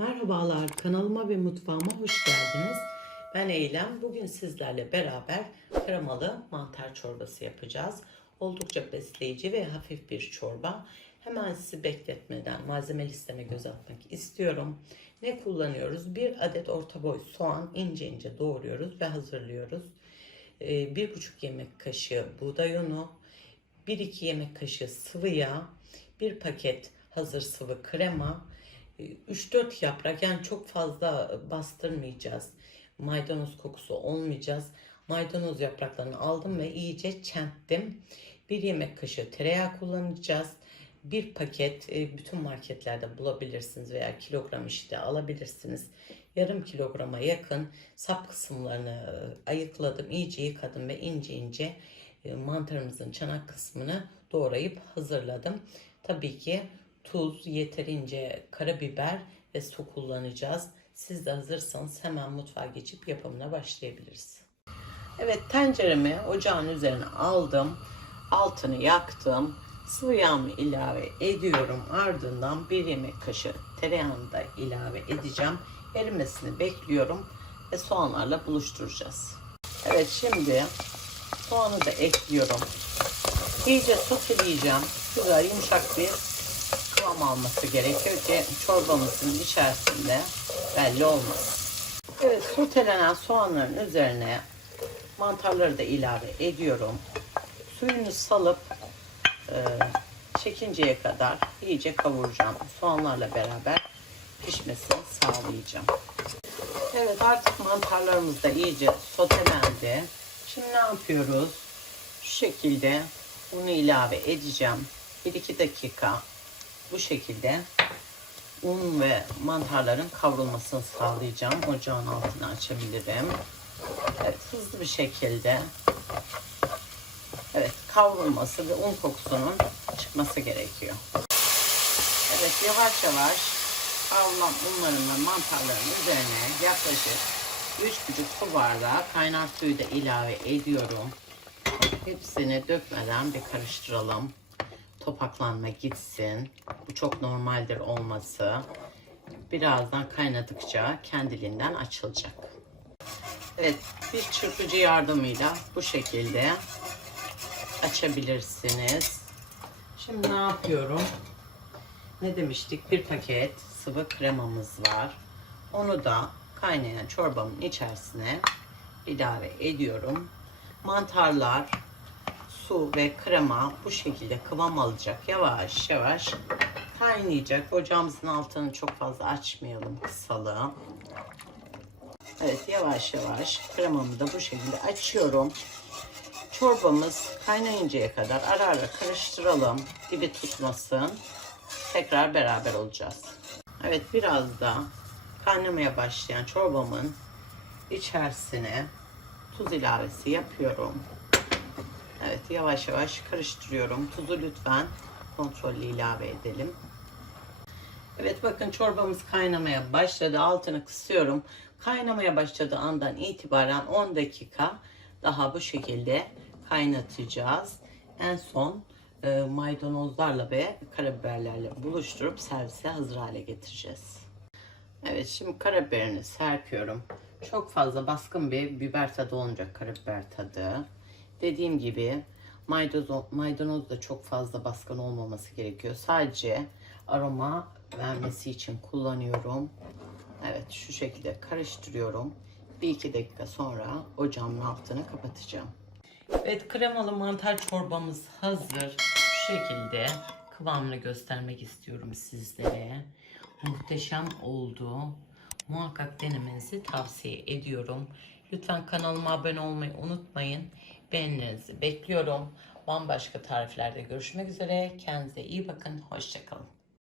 Merhabalar, kanalıma ve mutfağıma hoş geldiniz. Ben Eylem. Bugün sizlerle beraber kremalı mantar çorbası yapacağız. Oldukça besleyici ve hafif bir çorba. Hemen sizi bekletmeden malzeme listeme göz atmak istiyorum. Ne kullanıyoruz? Bir adet orta boy soğan ince ince doğruyoruz ve hazırlıyoruz. Ee, Bir buçuk yemek kaşığı buğday unu, 1-2 yemek kaşığı sıvı yağ, bir paket hazır sıvı krema, 3-4 yaprak yani çok fazla bastırmayacağız. Maydanoz kokusu olmayacağız. Maydanoz yapraklarını aldım ve iyice çenttim. Bir yemek kaşığı tereyağı kullanacağız. Bir paket e, bütün marketlerde bulabilirsiniz veya kilogram işte alabilirsiniz. Yarım kilograma yakın sap kısımlarını e, ayıkladım, iyice yıkadım ve ince ince e, mantarımızın çanak kısmını doğrayıp hazırladım. Tabii ki tuz, yeterince karabiber ve su kullanacağız. Siz de hazırsanız hemen mutfağa geçip yapımına başlayabiliriz. Evet tenceremi ocağın üzerine aldım. Altını yaktım. Sıvı yağımı ilave ediyorum. Ardından bir yemek kaşığı tereyağını da ilave edeceğim. Erimesini bekliyorum ve soğanlarla buluşturacağız. Evet şimdi soğanı da ekliyorum. İyice soteleyeceğim. Güzel yumuşak bir kıvam alması gerekiyor ki çorbamızın içerisinde belli olmaz. Evet sotelenen soğanların üzerine mantarları da ilave ediyorum. Suyunu salıp e, çekinceye kadar iyice kavuracağım. Soğanlarla beraber pişmesini sağlayacağım. Evet artık mantarlarımız da iyice sotelendi. Şimdi ne yapıyoruz? Şu şekilde bunu ilave edeceğim. 1-2 dakika bu şekilde un ve mantarların kavrulmasını sağlayacağım. Ocağın altını açabilirim. Evet hızlı bir şekilde evet kavrulması ve un kokusunun çıkması gerekiyor. Evet yavaş yavaş kavrulan unların ve mantarların üzerine yaklaşık 3,5 su bardağı kaynar suyu da ilave ediyorum. Hepsini dökmeden bir karıştıralım topaklanma gitsin. Bu çok normaldir olması. Birazdan kaynadıkça kendiliğinden açılacak. Evet, bir çırpıcı yardımıyla bu şekilde açabilirsiniz. Şimdi ne yapıyorum? Ne demiştik? Bir paket sıvı kremamız var. Onu da kaynayan çorbamın içerisine ilave ediyorum. Mantarlar su ve krema bu şekilde kıvam alacak. Yavaş yavaş kaynayacak. Ocağımızın altını çok fazla açmayalım. Kısalım. Evet yavaş yavaş kremamı da bu şekilde açıyorum. Çorbamız kaynayıncaya kadar ara ara karıştıralım. Dibi tutmasın. Tekrar beraber olacağız. Evet biraz da kaynamaya başlayan çorbamın içerisine tuz ilavesi yapıyorum. Evet yavaş yavaş karıştırıyorum. Tuzu lütfen kontrollü ilave edelim. Evet bakın çorbamız kaynamaya başladı. Altını kısıyorum. Kaynamaya başladığı andan itibaren 10 dakika daha bu şekilde kaynatacağız. En son e, maydanozlarla ve karabiberlerle buluşturup servise hazır hale getireceğiz. Evet şimdi karabiberini serpiyorum. Çok fazla baskın bir biber tadı olmayacak karabiber tadı. Dediğim gibi maydanoz, maydanoz da çok fazla baskın olmaması gerekiyor. Sadece aroma vermesi için kullanıyorum. Evet şu şekilde karıştırıyorum. Bir iki dakika sonra ocağımın altını kapatacağım. Evet kremalı mantar çorbamız hazır. Şu şekilde kıvamını göstermek istiyorum sizlere. Muhteşem oldu. Muhakkak denemenizi tavsiye ediyorum. Lütfen kanalıma abone olmayı unutmayın. Beğenilerinizi bekliyorum. Bambaşka tariflerde görüşmek üzere. Kendinize iyi bakın. Hoşçakalın.